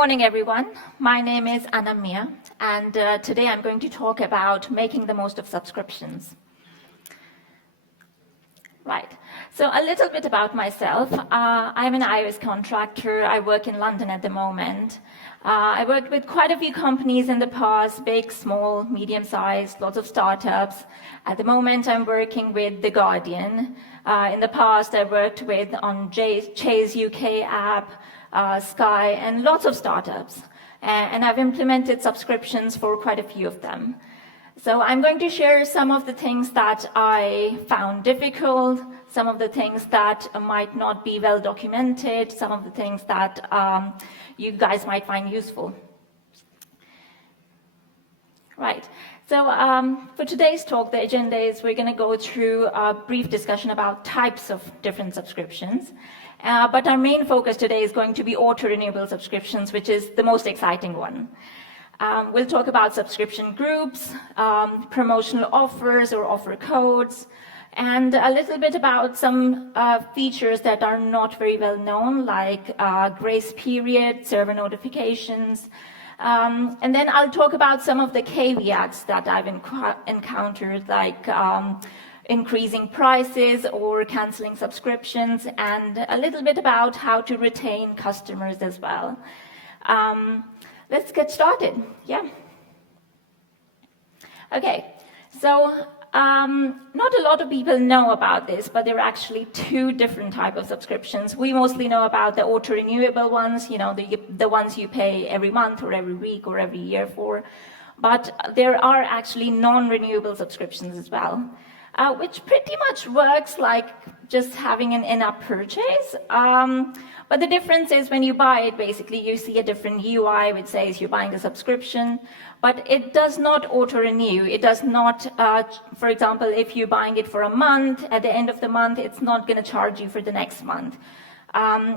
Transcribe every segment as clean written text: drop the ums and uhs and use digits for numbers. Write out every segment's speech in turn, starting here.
morning, everyone. My name is Anum, and today I'm going to talk about making the most of subscriptions. Right. So a little bit about myself. I'm an iOS contractor. I work in London at the moment. I worked with quite a few companies in the past, big, small, medium-sized, lots of startups. At the moment, I'm working with The Guardian. In the past, I worked with on Chase UK app, Sky, and lots of startups. And I've implemented subscriptions for quite a few of them. So I'm going to share some of the things that I found difficult, some of the things that might not be well documented, some of the things that you guys might find useful. Right. So for today's talk, the agenda is we're going to go through a brief discussion about types of different subscriptions. But our main focus today is going to be auto-renewable subscriptions, which is the most exciting one. We'll talk about subscription groups, promotional offers or offer codes, and a little bit about some features that are not very well known, like grace period, server notifications. And then I'll talk about some of the caveats that I've encountered, like increasing prices or canceling subscriptions, and a little bit about how to retain customers as well. Let's get started. Yeah. Okay. So not a lot of people know about this, but there are actually two different types of subscriptions. We mostly know about the auto-renewable ones, you know, the ones you pay every month or every week or every year for. But there are actually non-renewable subscriptions as well, which pretty much works like just having an in-app purchase. But the difference is when you buy it, basically, you see a different UI which says you're buying a subscription, but it does not auto-renew. It does not, for example, if you're buying it for a month, at the end of the month, it's not going to charge you for the next month.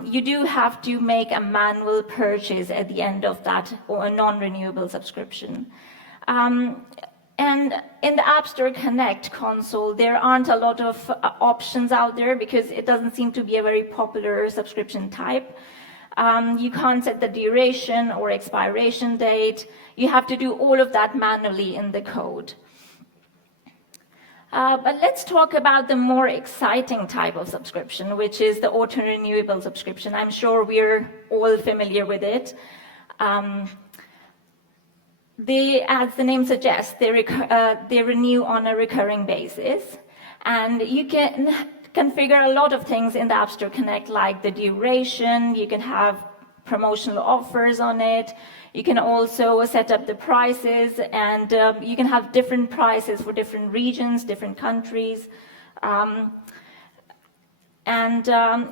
You do have to make a manual purchase at the end of that or a non-renewable subscription. And in the App Store Connect console, there aren't a lot of options out there because it doesn't seem to be a very popular subscription type. You can't set the duration or expiration date. You have to do all of that manually in the code. But let's talk about the more exciting type of subscription, which is the auto-renewable subscription. I'm sure we're all familiar with it. As the name suggests, they renew on a recurring basis. And you can configure a lot of things in the App Store Connect, like the duration. You can have promotional offers on it. You can also set up the prices, and you can have different prices for different regions, different countries. And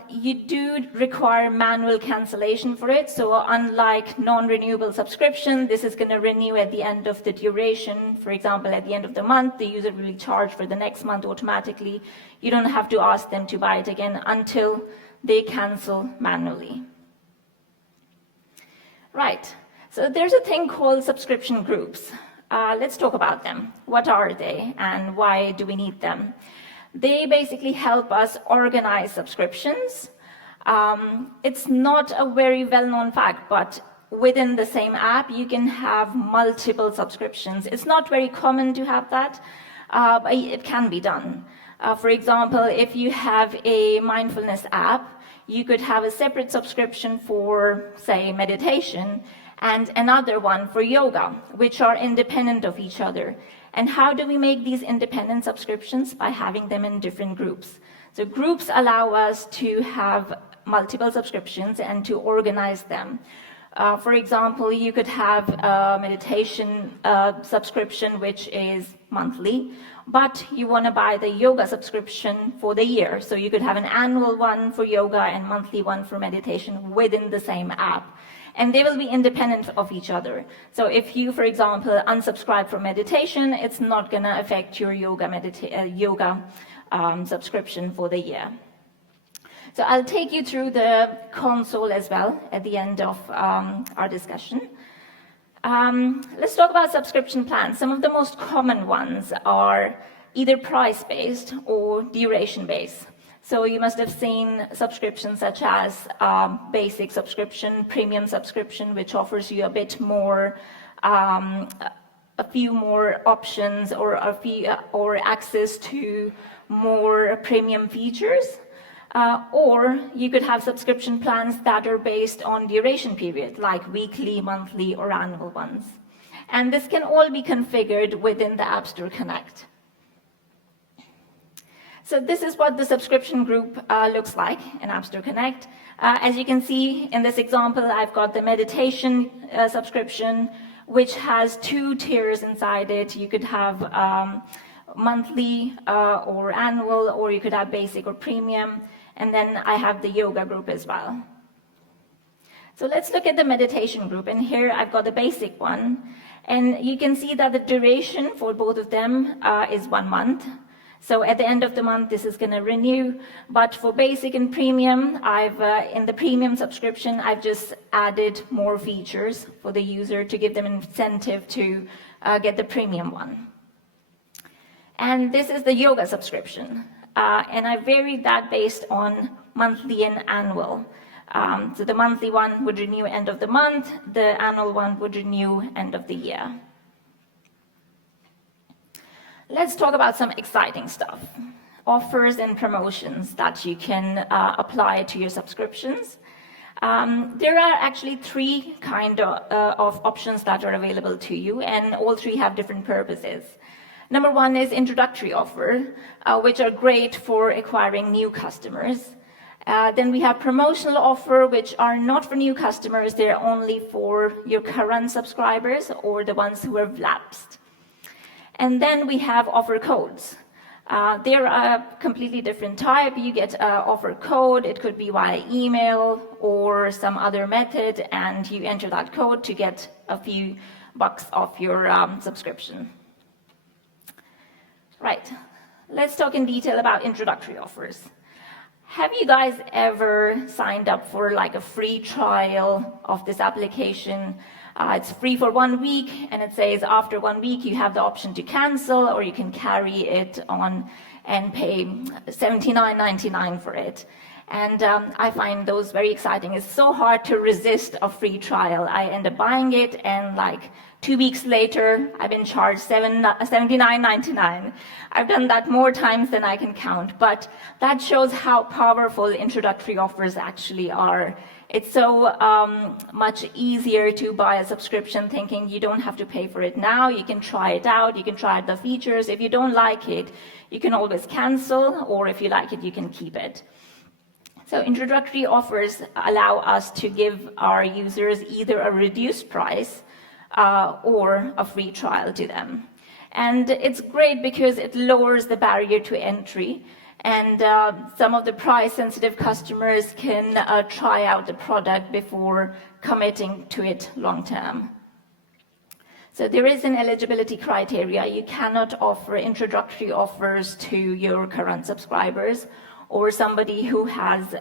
you do require manual cancellation for it. So unlike non-renewable subscription, this is going to renew at the end of the duration. For example, at the end of the month, the user will be charged for the next month automatically. You don't have to ask them to buy it again until they cancel manually. Right. So there's a thing called subscription groups. Let's talk about them. What are they and why do we need them? They basically help us organize subscriptions. It's not a very well-known fact, but within the same app, you can have multiple subscriptions. It's not very common to have that, but it can be done. For example, if you have a mindfulness app, you could have a separate subscription for, say, meditation, and another one for yoga, which are independent of each other. And how do we make these independent subscriptions? By having them in different groups. So groups allow us to have multiple subscriptions and to organize them. For example, you could have a meditation subscription, which is monthly, but you want to buy the yoga subscription for the year. So you could have an annual one for yoga and monthly one for meditation within the same app. And they will be independent of each other. So if you, for example, unsubscribe from meditation, it's not going to affect your yoga subscription for the year. So I'll take you through the console as well at the end of our discussion. Let's talk about subscription plans. Some of the most common ones are either price-based or duration-based. So you must have seen subscriptions such as basic subscription, premium subscription, which offers you a bit more, a few more options or access to more premium features. Or you could have subscription plans that are based on duration period, like weekly, monthly, or annual ones. And this can all be configured within the App Store Connect. So this is what the subscription group looks like in App Store Connect. As you can see in this example, I've got the meditation subscription, which has 2 tiers inside it. You could have monthly or annual, or you could have basic or premium. And then I have the yoga group as well. So let's look at the meditation group. And here I've got the basic one. And you can see that the duration for both of them is 1 month. So at the end of the month, this is going to renew. But for basic and premium, in the premium subscription, I've just added more features for the user to give them an incentive to get the premium one. And this is the yoga subscription. And I varied that based on monthly and annual. So the monthly one would renew end of the month, the annual one would renew end of the year. Let's talk about some exciting stuff. Offers and promotions that you can apply to your subscriptions. There are actually 3 kind of options that are available to you, and all 3 have different purposes. Number 1 is introductory offer, which are great for acquiring new customers. Then we have promotional offer, which are not for new customers, they're only for your current subscribers or the ones who have lapsed. And then we have offer codes. They're a completely different type. You get an offer code, it could be via email or some other method, and you enter that code to get a few bucks off your subscription. Right, let's talk in detail about introductory offers. Have you guys ever signed up for like a free trial of this application? It's free for 1 week, and it says after 1 week you have the option to cancel, or you can carry it on and pay $79.99 for it. And I find those very exciting. It's so hard to resist a free trial. I end up buying it, and like 2 weeks later, I've been charged $79.99. I've done that more times than I can count, but that shows how powerful introductory offers actually are. It's so much easier to buy a subscription thinking you don't have to pay for it now. You can try it out. You can try the features. If you don't like it, you can always cancel, or if you like it, you can keep it. So introductory offers allow us to give our users either a reduced price or a free trial to them. And it's great because it lowers the barrier to entry. And some of the price-sensitive customers can try out the product before committing to it long-term. So there is an eligibility criteria. You cannot offer introductory offers to your current subscribers or somebody who has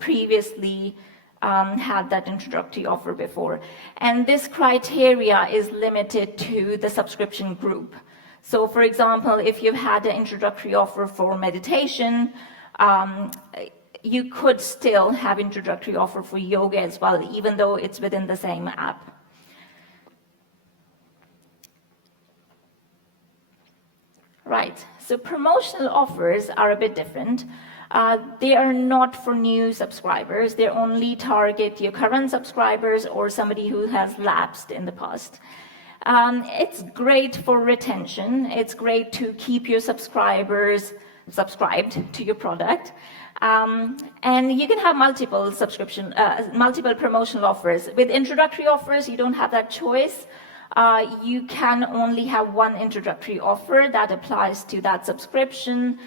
previously had that introductory offer before. And this criteria is limited to the subscription group. So for example, if you've had an introductory offer for meditation, you could still have introductory offer for yoga as well, even though it's within the same app. Right, so promotional offers are a bit different. They are not for new subscribers. They only target your current subscribers or somebody who has lapsed in the past. It's great for retention. It's great to keep your subscribers subscribed to your product. And you can have multiple promotional offers. With introductory offers, you don't have that choice. You can only have one introductory offer that applies to that subscription.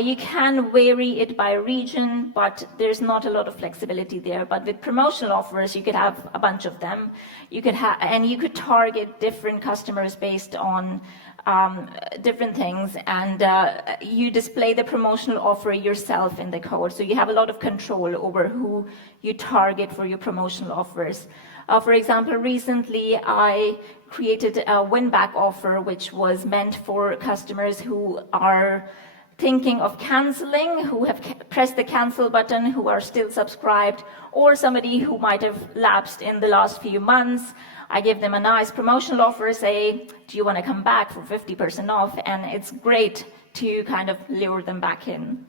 You can vary it by region, but there's not a lot of flexibility there. But with promotional offers, you could have a bunch of them. You could target different customers based on different things, and you display the promotional offer yourself in the code. So you have a lot of control over who you target for your promotional offers. For example, recently I created a win-back offer, which was meant for customers who are thinking of canceling, who have pressed the cancel button, who are still subscribed, or somebody who might have lapsed in the last few months. I give them a nice promotional offer, say, do you want to come back for 50% off? And it's great to kind of lure them back in.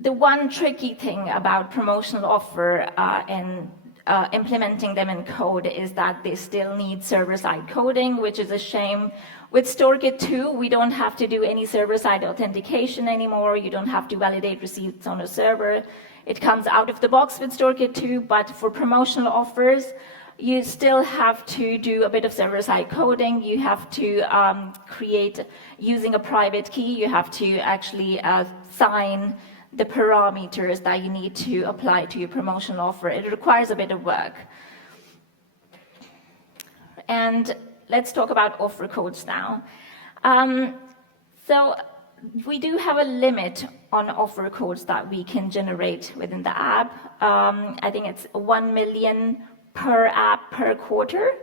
The one tricky thing about promotional offer and implementing them in code is that they still need server-side coding, which is a shame. With StoreKit 2, we don't have to do any server-side authentication anymore. You don't have to validate receipts on a server. It comes out of the box with StoreKit 2, but for promotional offers, you still have to do a bit of server-side coding. You have to create, using a private key, you have to actually sign the parameters that you need to apply to your promotional offer. It requires a bit of work. And let's talk about offer codes now. So we do have a limit on offer codes that we can generate within the app. I think it's 1 million per app per quarter.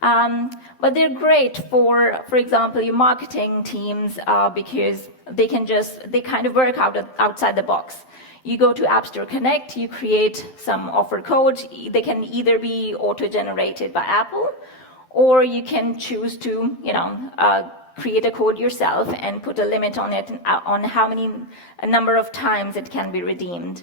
But they're great for example, your marketing teams because they kind of work outside the box. You go to App Store Connect, you create some offer codes. They can either be auto-generated by Apple, or you can choose to, create a code yourself and put a limit on it, on a number of times it can be redeemed.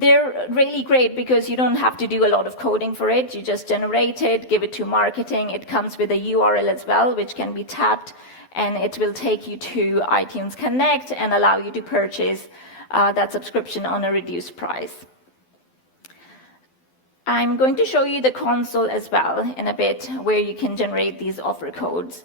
They're really great because you don't have to do a lot of coding for it. You just generate it, give it to marketing. It comes with a URL as well, which can be tapped, and it will take you to iTunes Connect and allow you to purchase that subscription on a reduced price. I'm going to show you the console as well in a bit, where you can generate these offer codes.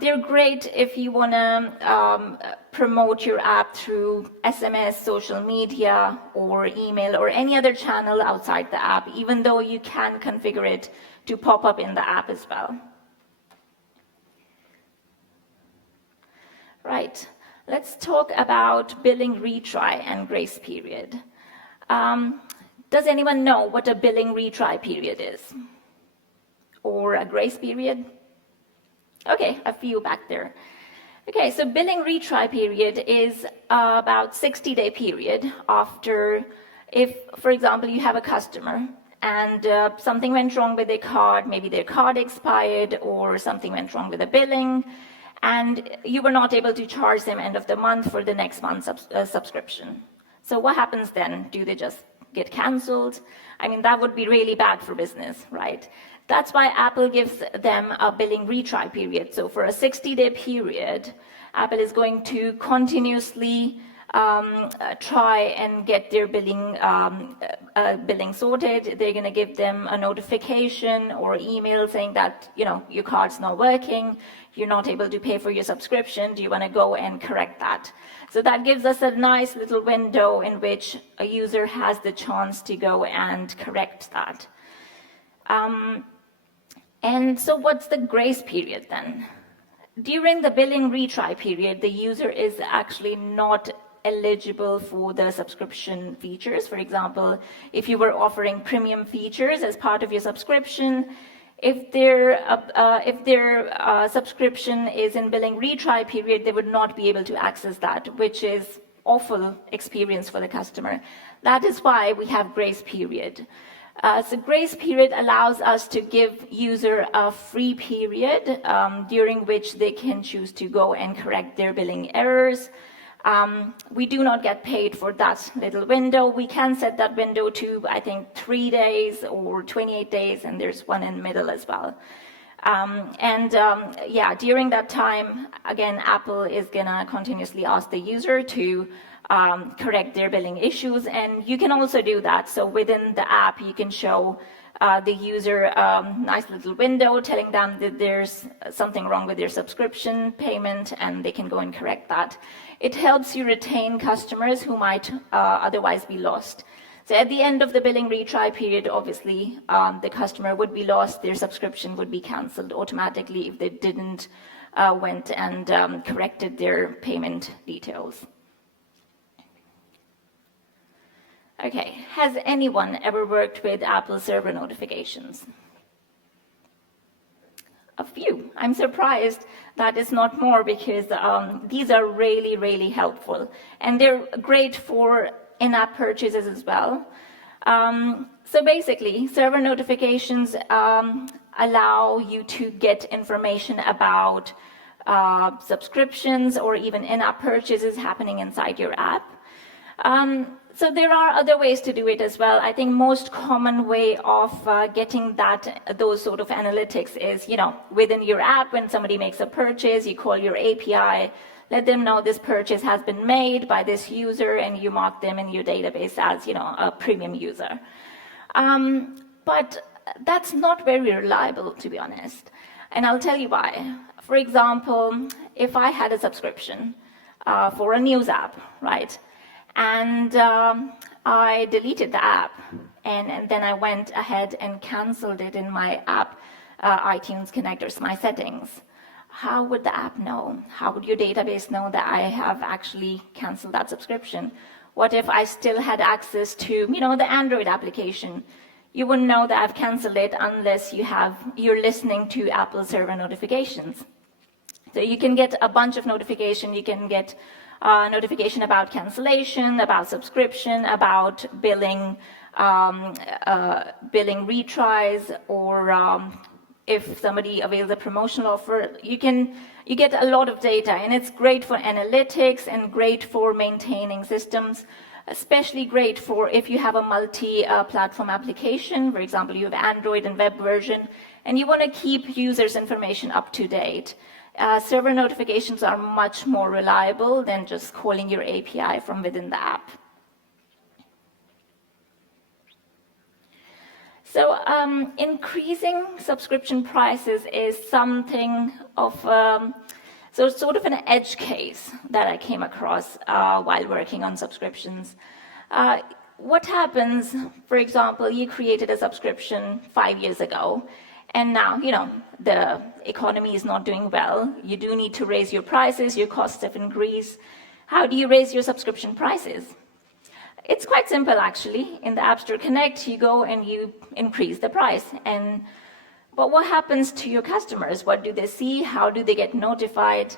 They're great if you want to promote your app through SMS, social media, or email, or any other channel outside the app, even though you can configure it to pop up in the app as well. Right, let's talk about billing retry and grace period. Does anyone know what a billing retry period is? Or a grace period? Okay, a few back there. Okay, so billing retry period is about 60-day period after, if, for example, you have a customer and something went wrong with their card, maybe their card expired, or something went wrong with the billing, and you were not able to charge them end of the month for the next month's subscription. So what happens then? Do they just get canceled? I mean, that would be really bad for business, right? That's why Apple gives them a billing retry period. So for a 60-day period, Apple is going to continuously try and get their billing sorted. They're going to give them a notification or email saying that, your card's not working, you're not able to pay for your subscription. Do you want to go and correct that? So that gives us a nice little window in which a user has the chance to go and correct that. And so what's the grace period then? During the billing retry period, the user is actually not eligible for the subscription features. For example, if you were offering premium features as part of your subscription, if their subscription is in billing retry period, they would not be able to access that, which is awful experience for the customer. That is why we have grace period. So grace period allows us to give user a free period during which they can choose to go and correct their billing errors. We do not get paid for that little window. We can set that window to, I think, 3 days or 28 days, and there's one in the middle as well. During that time, again, Apple is gonna continuously ask the user to correct their billing issues, and you can also do that. So within the app, you can show the user a nice little window telling them that there's something wrong with their subscription payment, and they can go and correct that. It helps you retain customers who might otherwise be lost. So at the end of the billing retry period, obviously, the customer would be lost, their subscription would be canceled automatically if they didn't went and corrected their payment details. Okay, has anyone ever worked with Apple server notifications? a few. I'm surprised that it's not more, because these are really, really helpful. And they're great for in-app purchases as well. So basically, server notifications allow you to get information about subscriptions or even in-app purchases happening inside your app. So there are other ways to do it as well. I think most common way of getting those sort of analytics is, within your app, when somebody makes a purchase, you call your API, let them know this purchase has been made by this user, and you mark them in your database as, a premium user. But that's not very reliable, to be honest. And I'll tell you why. For example, if I had a subscription for a news app, right? And I deleted the app, and then I went ahead and canceled it in my app, iTunes Connect or my settings. How would the app know? How would your database know that I have actually canceled that subscription? What if I still had access to, the Android application? You wouldn't know that I've canceled it unless you're listening to Apple server notifications. So you can get a bunch of notification. You can get notification about cancellation, about subscription, about billing retries, or if somebody avails a promotional offer. You get a lot of data, and it's great for analytics and great for maintaining systems, especially great for if you have a multi-platform application. For example, you have Android and web version, and you want to keep users' information up to date. Server notifications are much more reliable than just calling your API from within the app. So increasing subscription prices is something of sort of an edge case that I came across while working on subscriptions. What happens, for example, you created a subscription 5 years ago, and now, the economy is not doing well. You do need to raise your prices, your costs have increased. How do you raise your subscription prices? It's quite simple, actually. In the App Store Connect, you go and you increase the price. But what happens to your customers? What do they see? How do they get notified?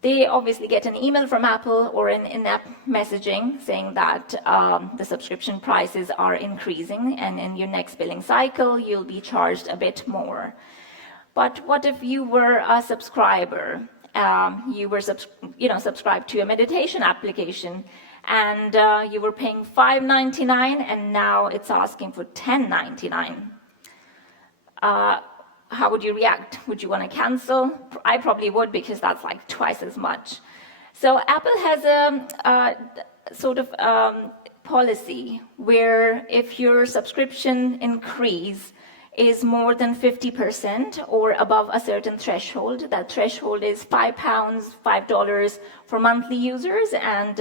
They obviously get an email from Apple or an in-app messaging saying that the subscription prices are increasing, and in your next billing cycle, you'll be charged a bit more. But what if you were a subscriber? You were subscribed to a meditation application, and you were paying $5.99, and now it's asking for $10.99. How would you react? Would you want to cancel? I probably would, because that's like twice as much. So Apple has a sort of policy where if your subscription increase is more than 50% or above a certain threshold, that threshold is £5, $5 for monthly users, and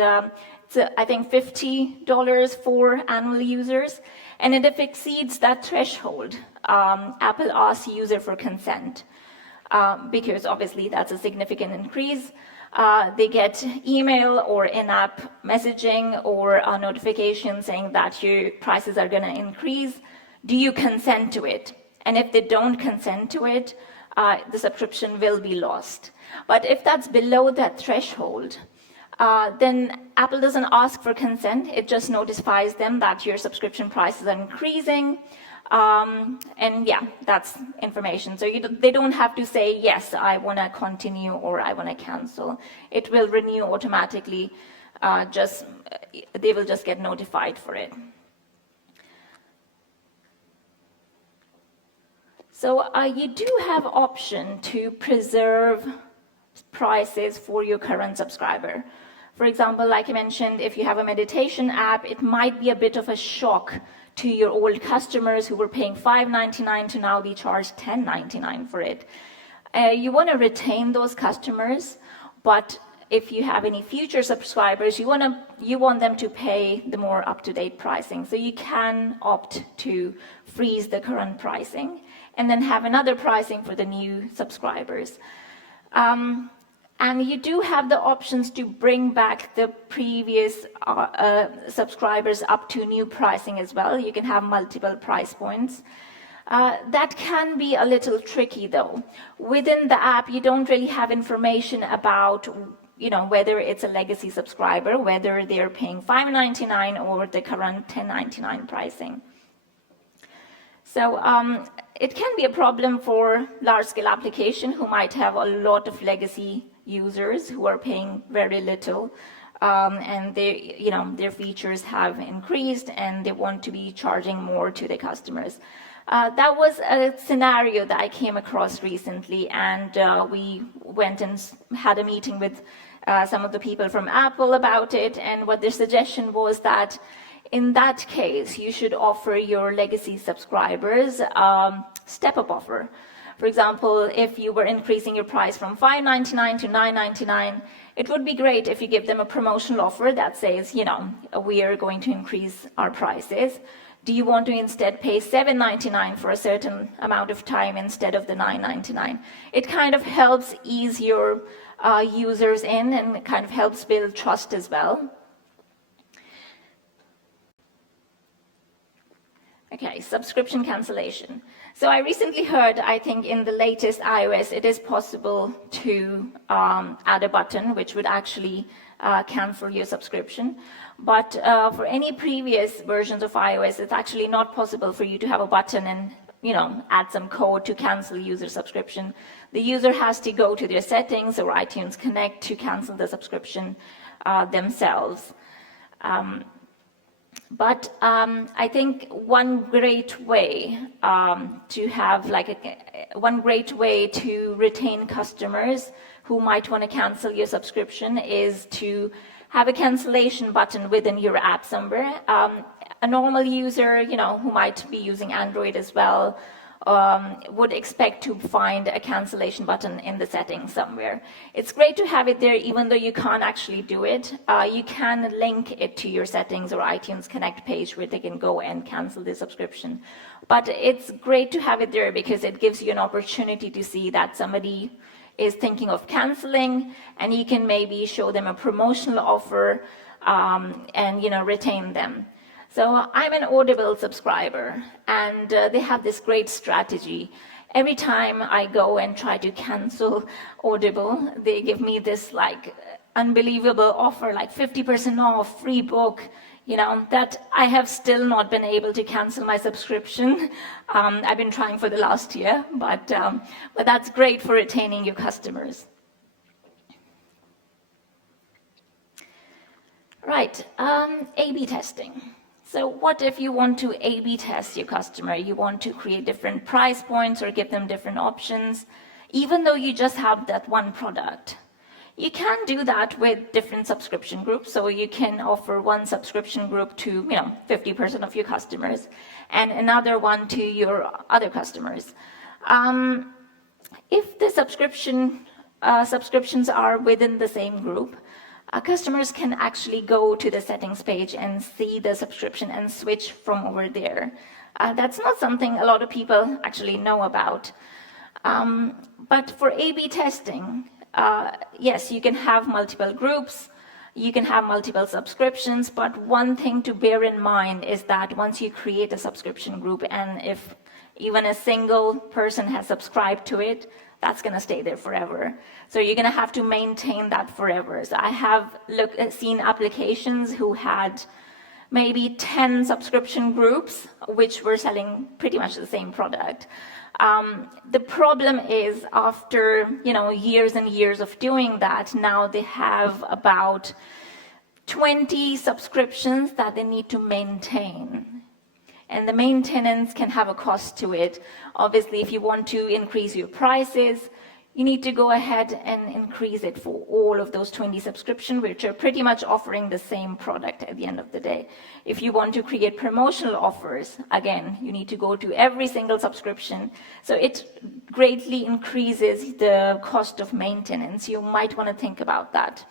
I think $50 for annual users. And if it exceeds that threshold, Apple asks user for consent, because obviously that's a significant increase. They get email or in-app messaging or a notification saying that your prices are going to increase. Do you consent to it? And if they don't consent to it, the subscription will be lost. But if that's below that threshold, then Apple doesn't ask for consent. It just notifies them that your subscription prices are increasing. And yeah, that's information. So they don't have to say, yes, I want to continue or I want to cancel. It will renew automatically. They will just get notified for it. So you do have option to preserve prices for your current subscriber. For example, like I mentioned, if you have a meditation app, it might be a bit of a shock to your old customers who were paying $5.99 to now be charged $10.99 for it. You want to retain those customers, but if you have any future subscribers, you want them to pay the more up-to-date pricing. So you can opt to freeze the current pricing and then have another pricing for the new subscribers. And you do have the options to bring back the previous subscribers up to new pricing as well. You can have multiple price points. That can be a little tricky though. Within the app, you don't really have information about whether it's a legacy subscriber, whether they're paying $5.99 or the current $10.99 pricing. So it can be a problem for large-scale application who might have a lot of legacy users who are paying very little, and their features have increased and they want to be charging more to their customers. That was a scenario that I came across recently, and we went and had a meeting with some of the people from Apple about it, and what their suggestion was that in that case, you should offer your legacy subscribers step-up offer. For example, if you were increasing your price from $5.99 to $9.99, it would be great if you give them a promotional offer that says, we are going to increase our prices. Do you want to instead pay $7.99 for a certain amount of time instead of the $9.99? It kind of helps ease your users in, and it kind of helps build trust as well. Okay, subscription cancellation. So I recently heard, I think in the latest iOS, it is possible to add a button which would actually cancel your subscription. But for any previous versions of iOS, it's actually not possible for you to have a button and add some code to cancel user subscription. The user has to go to their settings or iTunes Connect to cancel the subscription themselves. But I think one great way to retain customers who might want to cancel your subscription is to have a cancellation button within your app somewhere. A normal user, who might be using Android as well, would expect to find a cancellation button in the settings somewhere. It's great to have it there, even though you can't actually do it. You can link it to your settings or iTunes Connect page where they can go and cancel the subscription. But it's great to have it there because it gives you an opportunity to see that somebody is thinking of canceling, and you can maybe show them a promotional offer and retain them. So I'm an Audible subscriber, and they have this great strategy. Every time I go and try to cancel Audible, they give me this unbelievable offer, 50% off, free book, that I have still not been able to cancel my subscription. I've been trying for the last year, but that's great for retaining your customers. Right, A/B testing. So what if you want to A/B test your customer? You want to create different price points or give them different options, even though you just have that one product. You can do that with different subscription groups. So you can offer one subscription group to 50% of your customers and another one to your other customers. If the subscriptions are within the same group, customers can actually go to the settings page and see the subscription and switch from over there. That's not something a lot of people actually know about. But for A/B testing, yes, you can have multiple groups, you can have multiple subscriptions, but one thing to bear in mind is that once you create a subscription group, and if even a single person has subscribed to it, that's going to stay there forever. So you're going to have to maintain that forever. So I have seen applications who had maybe 10 subscription groups, which were selling pretty much the same product. The problem is after years and years of doing that, now they have about 20 subscriptions that they need to maintain. And the maintenance can have a cost to it. Obviously, if you want to increase your prices, you need to go ahead and increase it for all of those 20 subscriptions, which are pretty much offering the same product at the end of the day. If you want to create promotional offers, again, you need to go to every single subscription. So it greatly increases the cost of maintenance. You might want to think about that.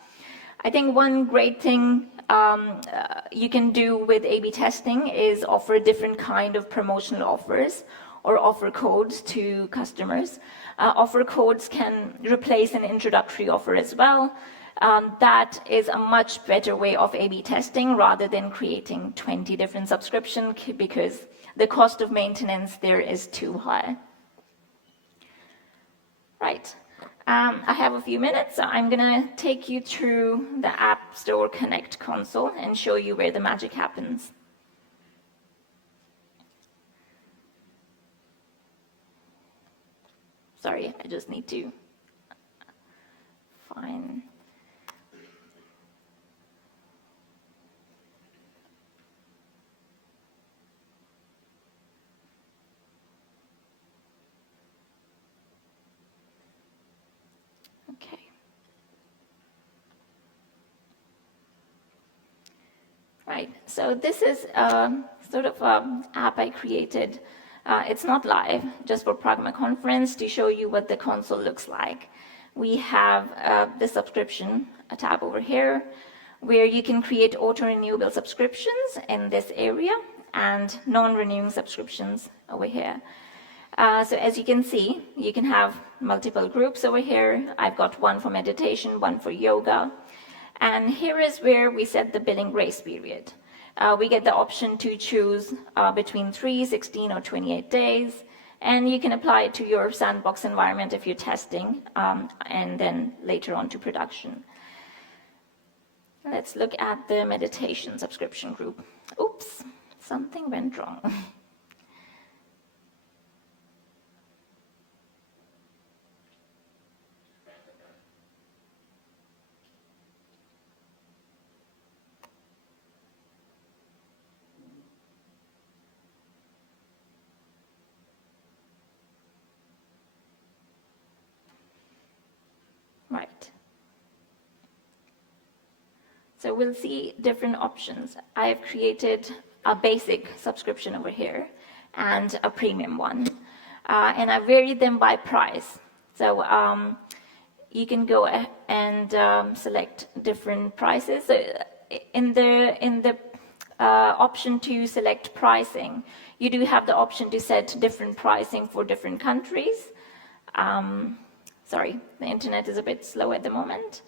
I think one great thing you can do with A/B testing is offer different kind of promotional offers or offer codes to customers. Offer codes can replace an introductory offer as well. That is a much better way of A/B testing rather than creating 20 different subscriptions, because the cost of maintenance there is too high. Right. I have a few minutes, so I'm going to take you through the App Store Connect console and show you where the magic happens. Sorry, I just need to find... Okay. Right, so this is sort of an app I created. It's not live, just for Pragma conference to show you what the console looks like. We have the subscription tab over here, where you can create auto-renewable subscriptions in this area and non-renewing subscriptions over here. So as you can see, you can have multiple groups over here. I've got one for meditation, one for yoga. And here is where we set the billing grace period. We get the option to choose between 3, 16, or 28 days. And you can apply it to your sandbox environment if you're testing, and then later on to production. Let's look at the meditation subscription group. Oops, something went wrong. Right. So we'll see different options. I've created a basic subscription over here and a premium one. And I varied them by price. So you can go and select different prices. So in the option to select pricing, you do have the option to set different pricing for different countries. Sorry, the internet is a bit slow at the moment.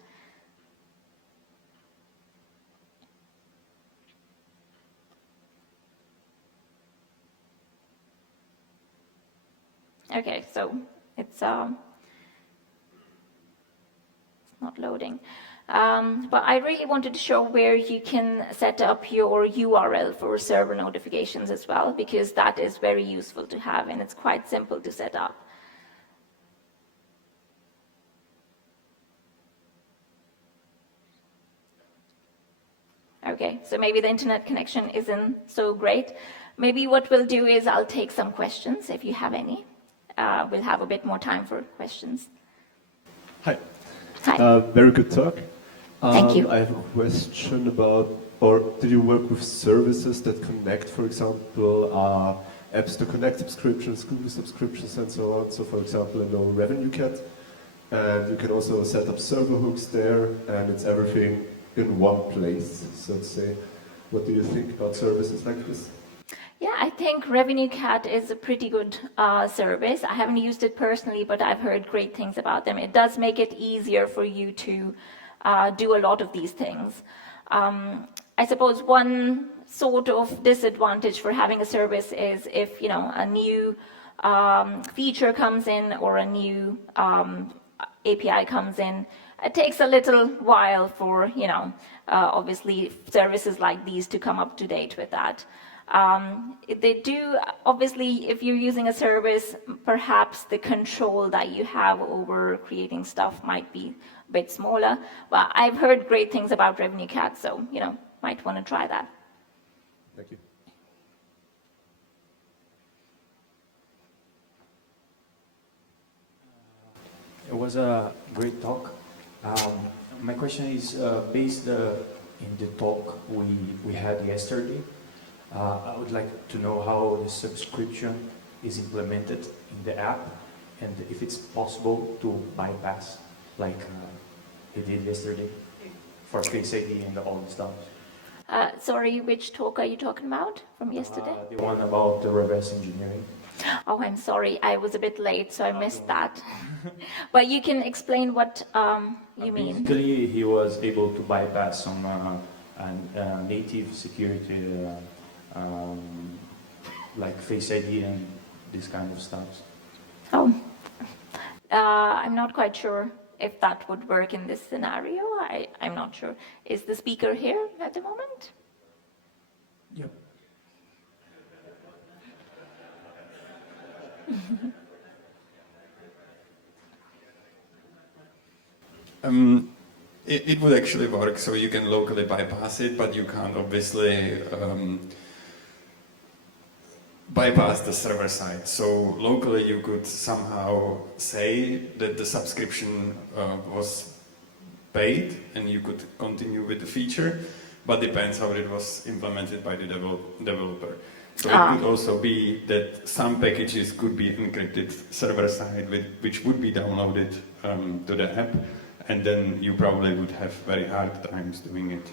Okay, so it's not loading. But I really wanted to show where you can set up your URL for server notifications as well, because that is very useful to have, and it's quite simple to set up. Okay, so maybe the internet connection isn't so great. Maybe what we'll do is I'll take some questions if you have any. We'll have a bit more time for questions. Hi. Hi. Very good talk. Thank you. I have a question about, or do you work with services that connect, for example, apps to connect subscriptions, Google subscriptions, and so on? So, for example, I know RevenueCat, and you can also set up server hooks there, and it's everything in one place, so to say. What do you think about services like this? Yeah, I think RevenueCat is a pretty good service. I haven't used it personally, but I've heard great things about them. It does make it easier for you to do a lot of these things. I suppose one sort of disadvantage for having a service is if, a new feature comes in or a new API comes in, it takes a little while for, obviously services like these to come up to date with that. They do, obviously, if you're using a service, perhaps the control that you have over creating stuff might be a bit smaller. But I've heard great things about RevenueCat, so, might want to try that. Thank you. It was a great talk. My question is based in the talk we had yesterday. I would like to know how the subscription is implemented in the app, and if it's possible to bypass, like they did yesterday, for Face ID and all the stuff. Sorry, which talk are you talking about from yesterday? The one about the reverse engineering. Oh, I'm sorry, I was a bit late, so I missed that. But you can explain what you mean. Basically, he was able to bypass some native security like Face ID and this kind of stuff. Oh, I'm not quite sure if that would work in this scenario. I'm not sure. Is the speaker here at the moment? Yep. It would actually work, so you can locally bypass it, but you can't obviously bypass the server side. So locally you could somehow say that the subscription was paid and you could continue with the feature, but depends how it was implemented by the developer. So it could also be that some packages could be encrypted server side, which would be downloaded to the app, and then you probably would have very hard times doing it.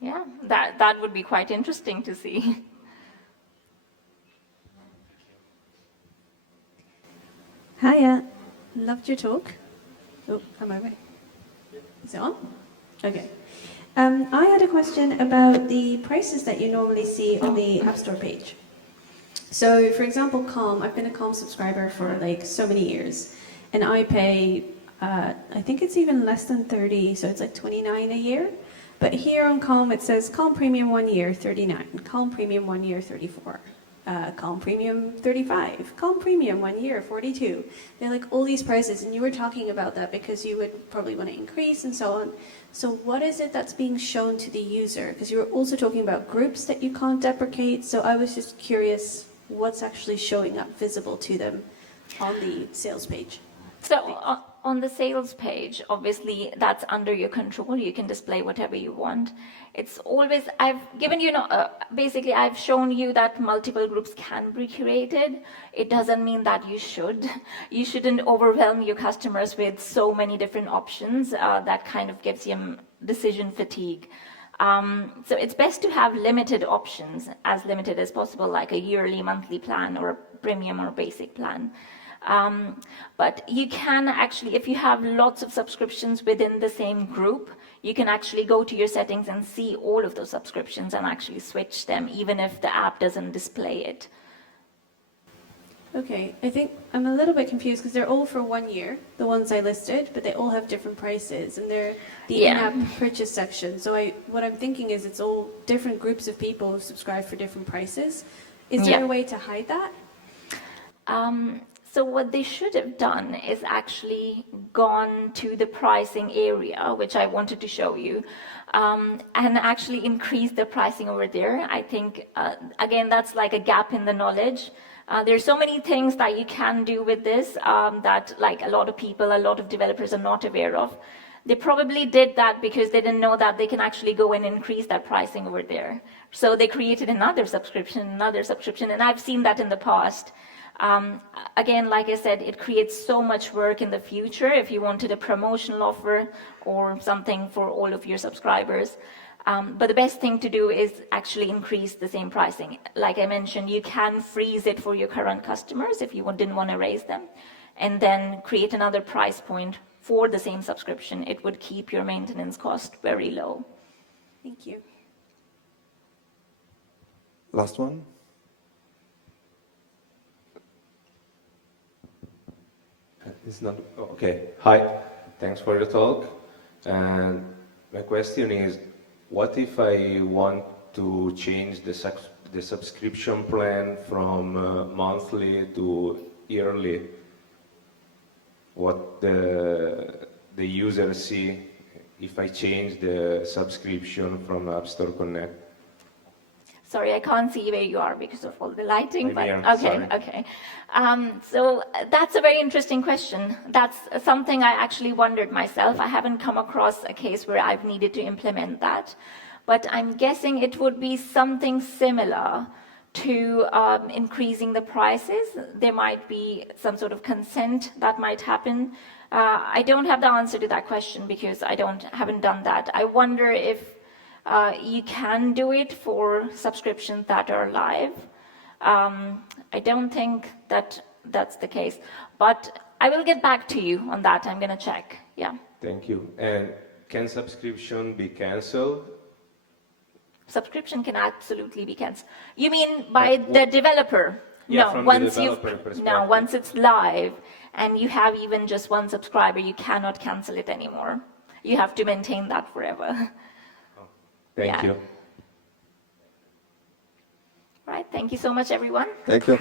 Yeah, that would be quite interesting to see. Hiya, loved your talk. Oh, am I right? Is it on? Okay. I had a question about the prices that you normally see on the App Store page. So, for example, Calm, I've been a Calm subscriber for like so many years, and I pay, I think it's even less than 30, so it's like 29 a year. But here on Calm, it says Calm Premium 1 year, 39, Calm Premium 1 year, 34. Calm Premium 35, Calm Premium 1 year 42. They're like all these prices, and you were talking about that because you would probably want to increase and so on. So what is it that's being shown to the user? Because you were also talking about groups that you can't deprecate. So I was just curious what's actually showing up visible to them on the sales page. So on the sales page, obviously that's under your control. You can display whatever you want. It's always, I've given you, basically I've shown you that multiple groups can be created. It doesn't mean that you should. You shouldn't overwhelm your customers with so many different options. That kind of gives you decision fatigue. So it's best to have limited options, as limited as possible, like a yearly, monthly plan or a premium or basic plan. But you can actually, if you have lots of subscriptions within the same group, you can actually go to your settings and see all of those subscriptions and actually switch them, even if the app doesn't display it. Okay, I think I'm a little bit confused because they're all for 1 year, the ones I listed, but they all have different prices, and they're the in-app purchase section. So what I'm thinking is it's all different groups of people who subscribe for different prices. Is there a way to hide that? So what they should have done is actually gone to the pricing area, which I wanted to show you, and actually increase the pricing over there. I think, again, that's like a gap in the knowledge. There's so many things that you can do with this that like a lot of people, a lot of developers are not aware of. They probably did that because they didn't know that they can actually go and increase that pricing over there. So they created another subscription, and I've seen that in the past. Again, like I said, it creates so much work in the future if you wanted a promotional offer or something for all of your subscribers. But the best thing to do is actually increase the same pricing. Like I mentioned, you can freeze it for your current customers if you didn't want to raise them, and then create another price point for the same subscription. It would keep your maintenance cost very low. Thank you. Last one. It's not okay. Hi, thanks for your talk. And my question is, what if I want to change the subscription plan from monthly to yearly? What the users see if I change the subscription from App Store Connect? Sorry, I can't see where you are because of all the lighting. But Mian, okay, sorry. okay. So that's a very interesting question. That's something I actually wondered myself. I haven't come across a case where I've needed to implement that, but I'm guessing it would be something similar to increasing the prices. There might be some sort of consent that might happen. I don't have the answer to that question because I haven't done that. I wonder if you can do it for subscriptions that are live. I don't think that's the case, but I will get back to you on that. I'm going to check. Yeah. Thank you. And can subscription be cancelled? Subscription can absolutely be cancelled. You mean by the developer? Yeah, No, from the once developer no, perspective. once it's live and you have even just one subscriber, you cannot cancel it anymore. You have to maintain that forever. Thank Yeah. you. Right, thank you so much, everyone. Thank you.